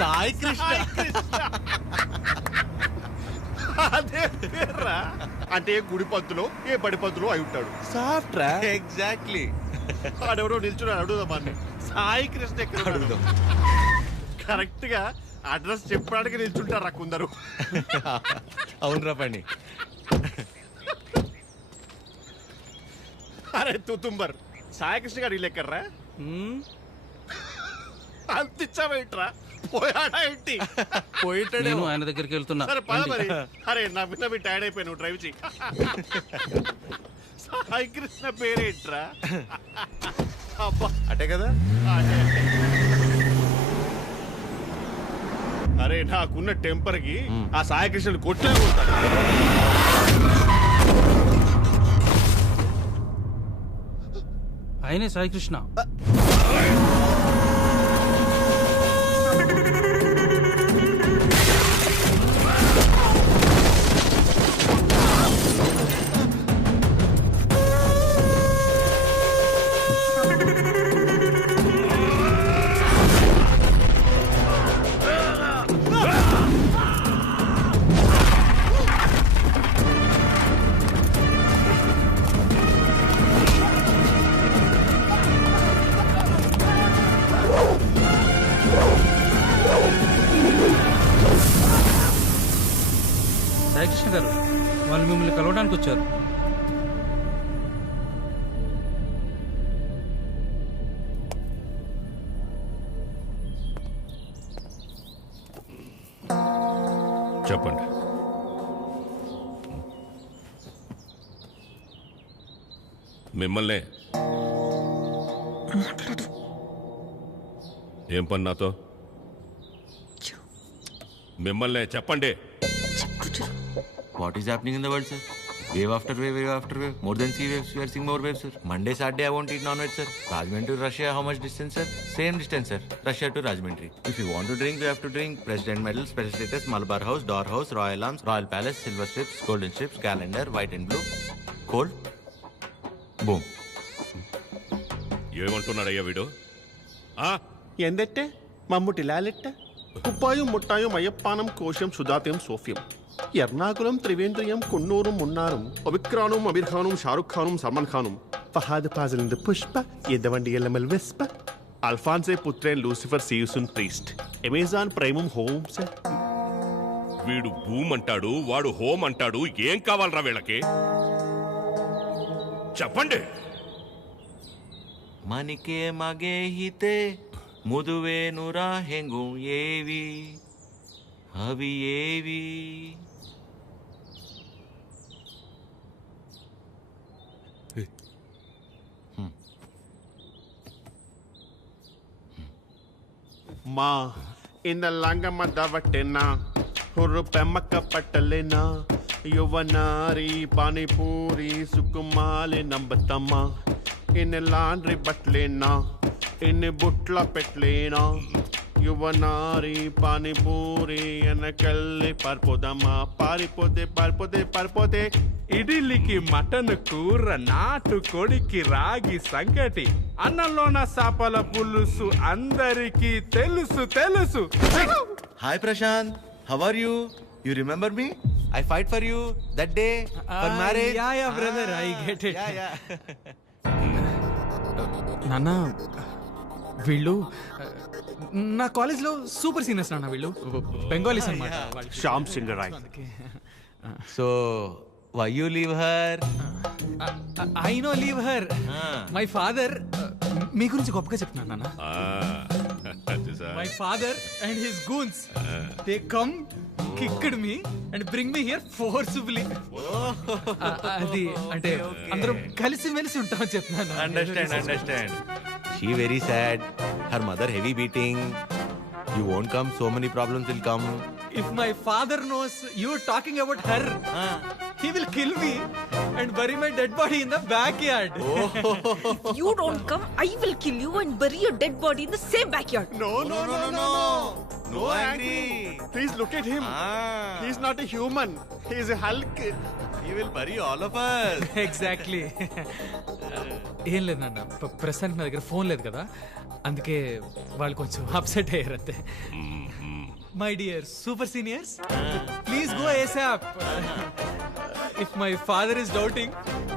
సాయి కృష్ణ. అదే పేర్రా. అంటే ఏ గుడి పంతులో ఏ బడి పంతులో అయి ఉంటాడు. సాఫ్ట్రా. ఎగ్జాక్ట్లీ. ఆడెవడో నిల్చున్నాడు, అడుగుదాం. సాయి కృష్ణ ఎక్కడ అడుగుదాం. కరెక్ట్ గా అడ్రస్ చెప్పడానికి నిల్చుంటారా కొందరు. అవునరా పండి. అరే తుతుంబర్, సాయి కృష్ణ గారు ఇల్లు ఎక్కర్రా? అంతిచ్చావేంట్రా, పోయాడా ఏంటి? పోయిటాడు. ఆయన దగ్గరికి వెళ్తున్నా. సరే పద మరి. అరే నా విన్న మీ టైర్డ్ అయిపోయి నువ్వు డ్రైవ్ చేయి. సాయి కృష్ణ పేరేంట్రా? అబ్బా అటే కదా. అరే నాకున్న టెంపర్ కి ఆ సాయి కృష్ణుని కొట్లే కొడతాడు. ఆయనే సాయి కృష్ణ. సాయి కృష్ణ గారు, వాళ్ళు మిమ్మల్ని కలవడానికి వచ్చారు. చెప్పండి. మిమ్మల్నే. ఏం పని నాతో? మిమ్మల్నే చెప్పండి. What is happening in the world, sir? Wave after wave, wave after wave. More than sea waves, we are seeing more waves, sir. Monday, Saturday, I won't eat non-veg, sir. Rajahmundry to Russia, how much distance, sir? Same distance, sir. Russia to Rajahmundry. If you want to drink, you have to drink President Medal, Special Status, Malabar House, Door House, Royal Arms, Royal Palace, Silver Strips, Golden Strips, Calendar, White and Blue. Cold. Boom. ఏమంటున్నాడయ్యా వీడు? ఎందెట్టే మమ్ముటి లాలెట్ట కుప్పాయం ముట్టాయం అయ్యప్పానం కోశం సుధాత్యం సోఫ్యం ఎర్నాకులం త్రివేంద్రియం కొన్నూరు మున్నారం ఒబిక్రానుం అబీర్ఖానుం షారుఖ్ ఖానుం సల్మాన్ ఖానుం ఫహాద్ ఫాజిలింద పుష్ప ఎద్దవండి ఎల్లమల్ వెస్ప అల్ఫాన్సే పుత్రేన్ లూసిఫర్ సీయుసున్ ప్రీస్ట్ అమెజాన్ ప్రైమం హోమ్స్. వీడు భూమ్ అంటాడు, వాడు హోమ్ అంటాడు. ఏం కావాలరా వీళ్ళకి? చెప్పండి. ಮನಿಕೆ ಮಗೆ ಹಿತೆ ಮುದುವೇನುರ ಹೆಂಗು ಏವಿ ಅವಿ ಏವಿ. మా ఇంద లంగమ్మ దవట్టెనా ಹುರು ಪೆಮ್ಮಕ್ಕ ಪಟ್ಟಲೆನ ಯುವನಾರಿ ಪಾನಿಪೂರಿ ಸುಕುಮಾಲೆ ನಂಬತಮ್ಮ ಇನ್ನು ಲಾಂಡ್ರಿ ಬಟ್ಲೇನಾ ಇನ್ನು ಬುಟ್ಲ ಪೆಟ್ಲೇನಾ యువనారి పానీపూరి వెనకల్లి పారిపోదమ్మా పారిపోతే పారిపోతే పారిపోతే. ఇడ్లీకి మటన్ కూర, నాటు కొడికి రాగి సంగటి, అన్నంలోన సాపల పులుసు అందరికీ తెలుసు తెలుసు. Hi Prashant, how are you? You remember me? I fight for you that day for marriage. Yeah, brother, I get it. Yeah. నాన్న, వీళ్ళు నా కాలేజ్లో సూపర్ సీనియర్స్ నాన్న. వీళ్ళు బెంగాలీస్ అన్నమాట. Shyam Singh Roy. So, why you leave her? I no leave her. My father మీ గురించి గొప్పగా చెప్తున్నాను నాన్న. My father and his goons, they come kicked me and bring me here forcibly. అది అంటే అందరం కలిసి మెలిసి ఉంటామని చెప్తున్నాను. Understand. She very sad. Her mother heavy beating. You won't come, so many problems will come. If my father knows you talking about her, he will kill me and bury my dead body in the backyard. If you don't come, I will kill you and bury your dead body in the same backyard. No angry. Please look at him. He is not a human. He is a Hulk. He will bury all of us. Exactly. ఏం లేదు నాన్న, ప్రస్తుతానికి నా దగ్గర phone లేదు కదా, అందుకే వాళ్ళు కొంచెం అప్సెట్ అయ్యారు అంతే. My dear super seniors, please go ASAP. If my father is doubting,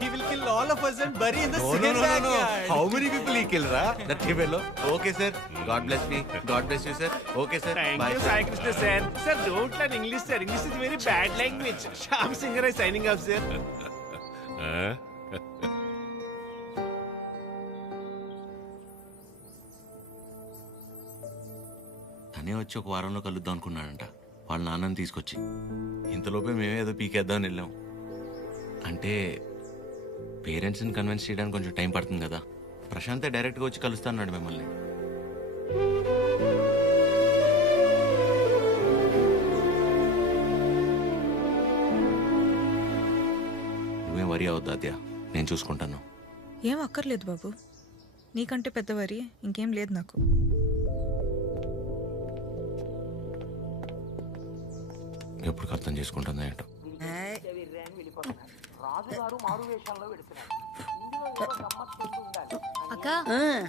he will kill all of us and bury in the same backyard. How many people he kill, ra? That fellow. Okay, sir. God bless me. God bless you, sir. Okay, sir. Bye, sir. Sai Krishna sir. Sir, don't learn English, sir. English is very bad language. Shyam Singer is signing off, sir. తనే వచ్చి ఒక వారంలో కలుద్దాం అనుకున్నాడంట వాళ్ళ నాన్నని తీసుకొచ్చి. ఇంతలోపే మేమే ఏదో పీకేద్దామని వెళ్ళాం. అంటే పేరెంట్స్ని కన్విన్స్ చేయడానికి కొంచెం టైం పడుతుంది కదా. ప్రశాంతే డైరెక్ట్గా వచ్చి కలుస్తా అన్నాడు మిమ్మల్ని. నువ్వేం వరి అవద్దు అద్య, నేను చూసుకుంటాను. ఏం అక్కర్లేదు బాబు, నీకంటే పెద్ద వరి ఇంకేం లేదు నాకు. ఎప్పుడు అర్థం చేసుకుంటుందా ఏంటో. అక్క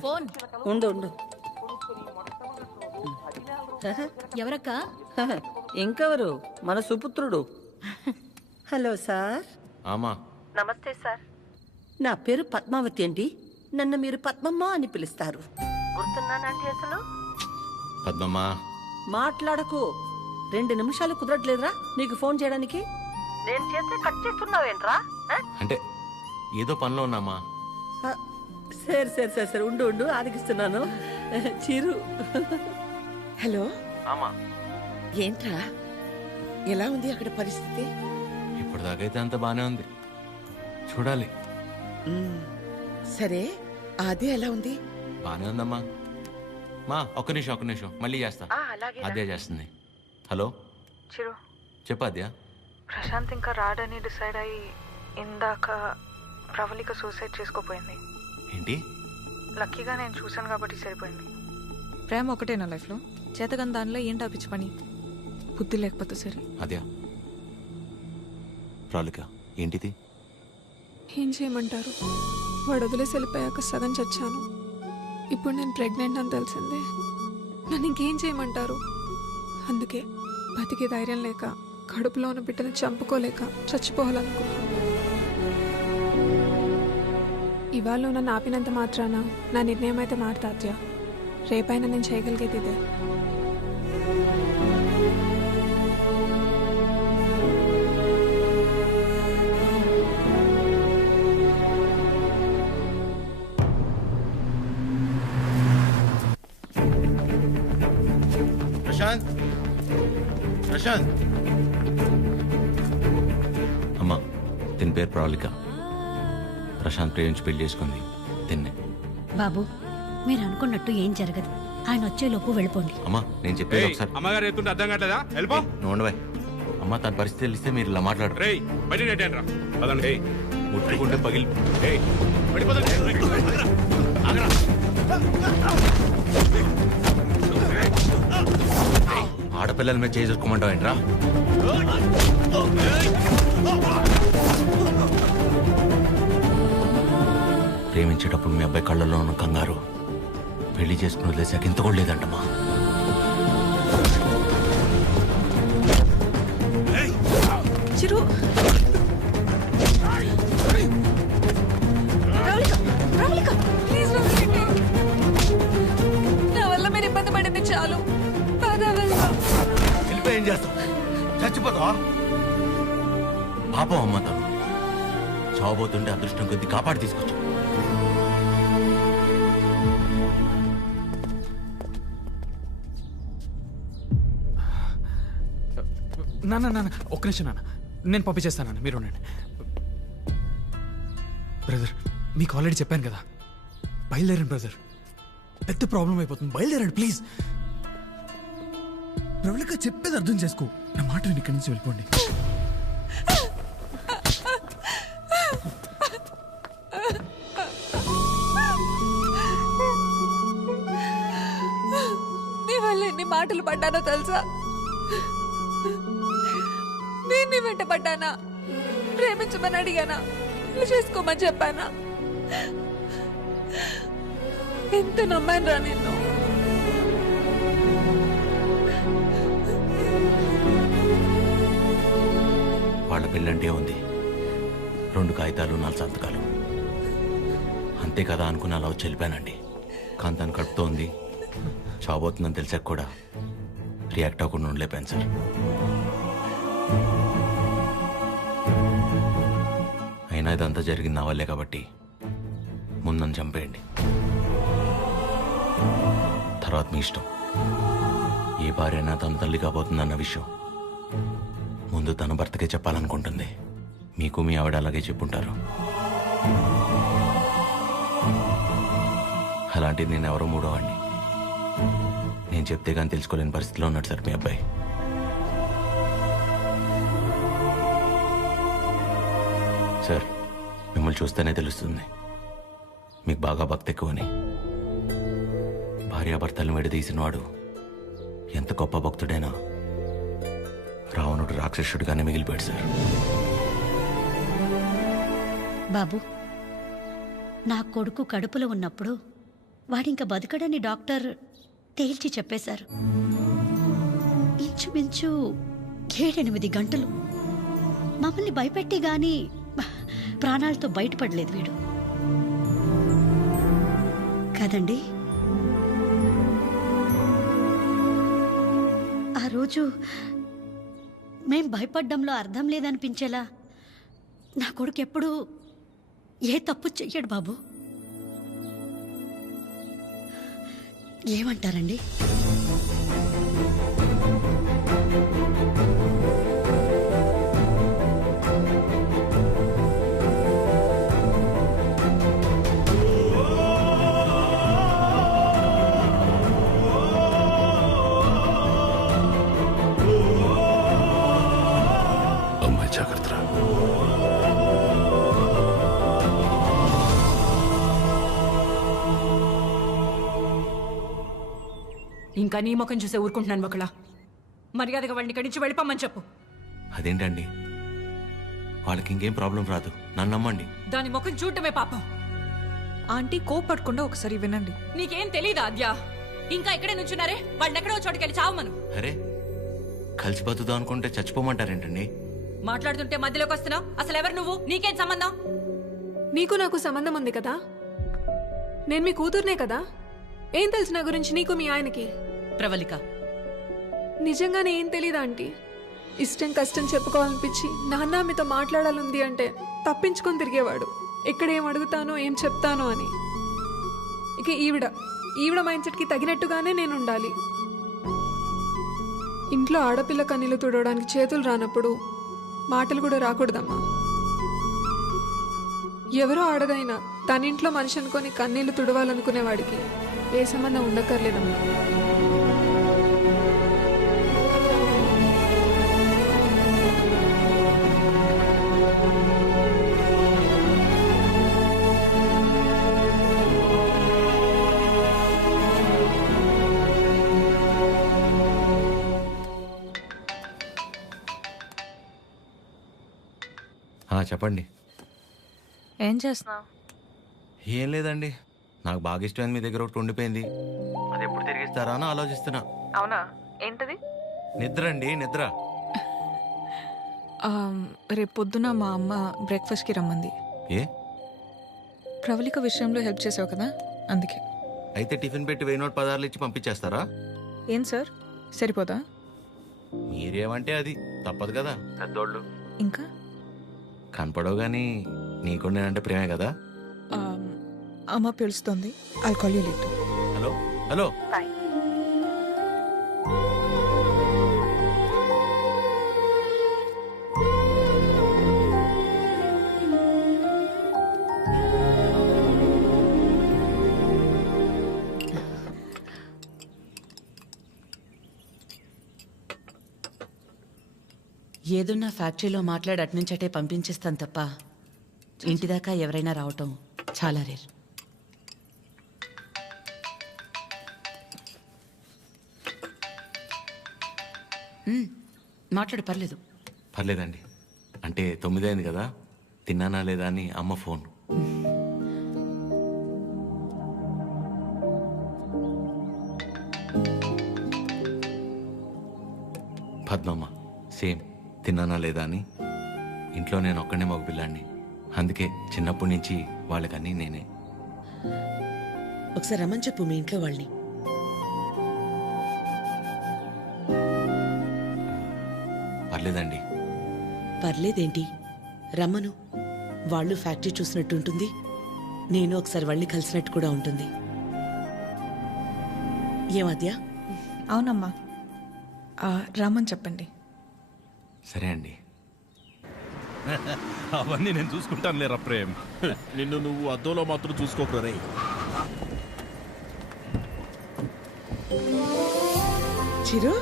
ఫోన్ ఉండు ఉండు. ఎవరక్క? ఇంకెవరు? మన సుపుత్రుడు. Hello sir. ఆమా. నమస్తే సార్. నా పేరు పద్మావతి అండి. నన్ను మీరు పద్మమ్మ అని పిలుస్తారు. గుర్తున్నానండి అసలు? పద్మమ్మ. మాట్లాడకు. 2 నిమిషాలు కుదరట్లేదురా నీకు ఫోన్ చేయడానికి? నేను చేస్తే కట్ చేస్తున్నావేంట్రా? అంటే ఏదో పనిలో ఉన్నామా. సరే సరే సరే సరే ఉండు ఉండు ఆదిగిస్తున్నాను. చిరు. హలో. ఆమా. ఏంట్రా, ఎలా ఉంది అక్కడ పరిస్థితి? ఇప్పటిదాకైతే అంత బానే ఉంది, చూడాలి. సరే, అది ఎలా ఉంది? బానే ఉందమ్మా. మా ఒక్క నిమిషం మళ్ళీ చేస్తా. అదే చేస్తుంది. హలో చిరు, చెప్పాద్యా. ప్రశాంత్ ఇంకా రాడని డిసైడ్ అయ్యి ఇందాక ప్రవళిక సూసైడ్ చేసుకోపోయింది. ఏంటి? లక్కీగా నేను చూశాను కాబట్టి సరిపోయింది. ప్రేమ ఒకటే నా లైఫ్లో, చేతగని దానిలో ఏంటా పిచ్చి పని? బుద్ధి లేకపోతే సరే. అద్యా ప్రాలిక ఏంటిది? ఏం చేయమంటారు, వాడు వదిలేసి వెళ్ళిపోయాక సగం చచ్చాను. ఇప్పుడు నేను ప్రెగ్నెంట్ అని తెలిసిందే. నన్ను ఇంకేం చేయమంటారు? అందుకే బతికే ధైర్యం లేక, కడుపులో ఉన్న బిడ్డను చంపుకోలేక చచ్చిపోవాలనుకున్నాను. ఇవాళ నన్ను ఆపినంత మాత్రాన నా నిర్ణయం అయితే మారుతాత్య. రేపైనా నేను చేయగలిగేది ఇదే. ప్రశాంత్, ప్రశాంత్. అమ్మా, దీని పేరు ప్రాలిక. ప్రశాంత్ ప్రేమించి పెళ్లి చేసుకుంది తిన్నే. బాబు, మీరు అనుకున్నట్టు ఏం జరగదు. ఆయన వచ్చేలోపు వెళ్ళిపోండి. అమ్మా, నేను చెప్పేది ఒకసారి. అమ్మగారు ఎత్తుంటే అర్థం కావట్లేదా? వెళ్ళిపో. నువ్వు అమ్మా, తన పరిస్థితి తెలిస్తే మీరు ఇలా మాట్లాడరు. రేయ్, బయట నెట్టండి రా. పదండి. ముట్టుకుంటే పగిలి. ఆడపిల్లల మీద చేసుకోమంటావు ఏంట్రా? ప్రేమించేటప్పుడు మీ అబ్బాయి కళ్ళల్లో ఉన్న కంగారు పెళ్లి చేసుకుని వదిలేసాక ఇంత కూడా లేదంటమ్మా. చిరు, నా వల్ల మీరు ఇబ్బంది పడింది చాలు. ఏం చేస్తావు? చచ్చిపోతావా? పాపం అమ్మ, తను చావబోతుంటే అదృష్టం కొద్ది కాపాడి తీసుకొచ్చు. నాన్న ఒక్క నిమిషం నాన్న, నేను పంపించేస్తాను. మీరు ఉండండి. బ్రదర్, మీకు ఆల్రెడీ చెప్పాను కదా, బయలుదేరండి బ్రదర్. పెద్ద ప్రాబ్లం అయిపోతుంది, బయలుదేరండి ప్లీజ్. ప్రవళిక చెప్పేది అర్థం చేసుకో. నా మాట నేను ఇక్కడి నుంచి వెళ్ళిపోండి. నీ వల్ల ఎన్ని మాటలు పడ్డానో తెలుసా? నేను నీ వెంట పడ్డానా? ప్రేమించమని అడిగానా? పెళ్లి చేసుకోమని చెప్పానా? ఎంత నమ్మాను రా నిన్ను. వాళ్ళ పెళ్ళంటే ఉంది, 2 కాగితాలు 4 సంతకాలు అంతే కదా అనుకుని అలా వచ్చి వెళ్ళిపోయానండి. కానీ తను కడుపుతో ఉంది, చావబోతుందని తెలిసాక కూడా రియాక్ట్ అవ్వకుండా ఉండలేపాను సార్. అయినా ఇదంతా జరిగింది నా వల్లే కాబట్టి ముందు నన్ను చంపేయండి, తర్వాత మీ ఇష్టం. ఏ భార్య అయినా తన తల్లి కాబోతుందన్న విషయం ముందు తన భర్తకే చెప్పాలనుకుంటుంది. మీకు మీ ఆవిడ అలాగే చెప్పుంటారు. అలాంటిది నేను ఎవరో మూడోవాడిని. నేను చెప్తే కానీ తెలుసుకోలేని పరిస్థితిలో ఉన్నాడు సార్ మీ అబ్బాయి. సార్, మిమ్మల్ని చూస్తేనే తెలుస్తుంది మీకు బాగా భక్తి ఎక్కువని. భార్యాభర్తలను విడదీసినవాడు ఎంత గొప్ప భక్తుడైనా రావణుడు రాక్షసుడిగానే మిగిలిపోయాడు సార్. బాబు, నా కొడుకు కడుపులో ఉన్నప్పుడు వాడింక బతకడని డాక్టర్ తేల్చి చెప్పేశారు. ఇంచుమించు 7-8 గంటలు మమ్మల్ని భయపెట్టి గాని ప్రాణాలతో బయటపడలేదు వీడు కదండి. ఆ రోజు మేం భయపడ్డంలో అర్థం లేదనిపించేలా నా కొడుకు ఎప్పుడూ ఏ తప్పు చెయ్యడు బాబు. ఏమంటారండి? అమ్మాయి జాగ్రత్త. ఇంకా నీ ముఖం చూసే ఊరుకుంటున్నాను ఒకలా. మర్యాదగా వాడిని ఇక్కడి నుంచి వెళ్ళిపోమని చెప్పు. అదేంటండి, వాళ్ళకి ఇంకేం ప్రాబ్లం రాదు, నన్ను నమ్మండి. దాని ముఖం చూడటమే పాపం. ఆంటీ కోపడకుండా ఒకసారి వినండి. నీకేం తెలీదా అద్యా? ఇంకా ఇక్కడే నుంచున్నారే, వాళ్ళని ఎక్కడో చోటుకెళ్ళి చావమను. అరే, కలిసి బతుకుదాం అనుకుంటే చచ్చిపోమంటారేంటండి? మాట్లాడుతుంటే మధ్యలోకి వస్తున్నావు. అసలు ఎవరు నువ్వు? నీకేం సంబంధం? నీకు నాకు సంబంధం ఉంది కదా. నేను మీ కూతుర్నే కదా. ఏం తెలుసు నా గురించి నీకు మీ ఆయనకి? ప్రవళిక, నిజంగానే ఏం తెలీదా ఆంటీ? ఇష్టం కష్టం చెప్పుకోవాలనిపించి నాన్న మీతో మాట్లాడాలంది అంటే తప్పించుకొని తిరిగేవాడు. ఎక్కడ ఏం అడుగుతానో ఏం చెప్తానో అని. ఇక ఈవిడ మైండ్ సెట్కి తగినట్టుగానే నేను ఉండాలి. ఇంట్లో ఆడపిల్ల కన్నీళ్లు తుడవడానికి చేతులు రానప్పుడు మాటలు కూడా రాకూడదమ్మా. ఎవరో ఆడదైనా తన ఇంట్లో మనిషి అనుకొని కన్నీళ్లు తుడవాలనుకునేవాడికి ఏ సంబంధం ఉండక్కర్లేదమ్మా. చెప్పండి. ఏం చేస్తున్నావు? ఏం లేదండి, నాకు బాగా ఇష్టమైంది మీ దగ్గర ఒకటి ఉండిపోయింది. అది ఎప్పుడు తిరిగిస్తారా అని ఆలోచిస్తున్నా. అవునా? ఏంటది? నిద్ర అండి, నిద్ర. రేపు పొద్దున మా అమ్మ బ్రేక్ఫాస్ట్కి రమ్మంది. ఏ? ప్రవళిక విషయంలో హెల్ప్ చేసావు కదా, అందుకే. అయితే టిఫిన్ పెట్టి 1000 నోట్ 10 ఇచ్చి పంపించేస్తారా? ఏం సార్, సరిపోదా? మీరేమంటే అది తప్పదు కదా, పెద్దోళ్ళు. ఇంకా కనపడవు కానీ నీకు నేనంటే ప్రేమే కదా. అమ్మ పిలుస్తుంది. I'll call you later. Hello hello. Bye. ఏదున్నా ఫ్యాక్టరీలో మాట్లాడి అట్నుంచటే పంపించేస్తాను తప్ప ఇంటిదాకా ఎవరైనా రావటం చాలా రేర్. మాట్లాడు, పర్లేదు. పర్లేదండి, అంటే 9 అయింది కదా, తిన్నానా లేదా అని అమ్మ ఫోన్. పద్మమ్మ సేమ్ తిన్నానా లేదా అని. ఇంట్లో నేను ఒక్కనే మగపిల్లాడిని, అందుకే చిన్నప్పటి నుంచి వాళ్ళకన్నీ నేనే. ఒకసారి రమ్మని చెప్పు మీ ఇంట్లో వాళ్ళని. పర్లేదండి. పర్లేదేంటి, రమ్మను. వాళ్ళు ఫ్యాక్టరీ చూసినట్టు ఉంటుంది, నేను ఒకసారి వాళ్ళని కలిసినట్టు కూడా ఉంటుంది. ఏమద్యా? అవునమ్మా, రామని చెప్పండి. సరే అండి. అవన్నీ నేను చూసుకుంటాను లేరా ప్రేమ్. నిన్ను నువ్వు అద్దంలో మాత్రం చూసుకోకరా రే. చిరు,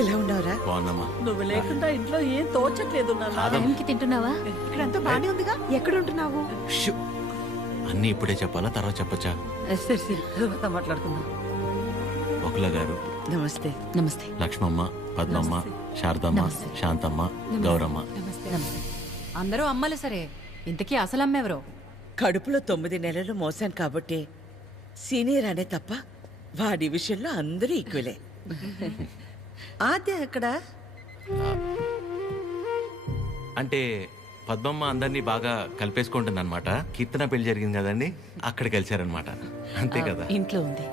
ఎలా ఉన్నావురా? బాగున్నామా? నువ్వు లేకుండా ఇంట్లో ఏం తోచట్లేదు నాన్న. కాదమ్మా. తింటున్నావా? ఇక్కడంతా బానే ఉందిగా. ఎక్కడ ఉంటున్నావు? షూ. అన్నీ ఇప్పుడే చెప్పాలా, తర్వాత చెప్పచ్చా? సరే సరే, తర్వాత మాట్లాడుకుందాం. బకుల గారు, నమస్తే. నమస్తే. లక్ష్మమ్మ, పద్మమ్మ, శారదమ్మ, శాంతమ్మ, గౌరమ్మ. అందరూ అమ్మలు సరే, ఇంతకీ అసలు అమ్మెవరో? కడుపులో 9 నెలలు మోసాను కాబట్టి సీనియర్ అనే తప్ప వాడి విషయంలో అందరూ ఈక్వలే. ఆద్య ఎక్కడ? అంటే పద్మమ్మ అందరినీ బాగా కలిపేసుకుంటుంది అనమాట. కీర్తన పెళ్లి జరిగింది కదండి, అక్కడికి కలిశారనమాట. అంతే కదా? ఇంట్లో ఉంది.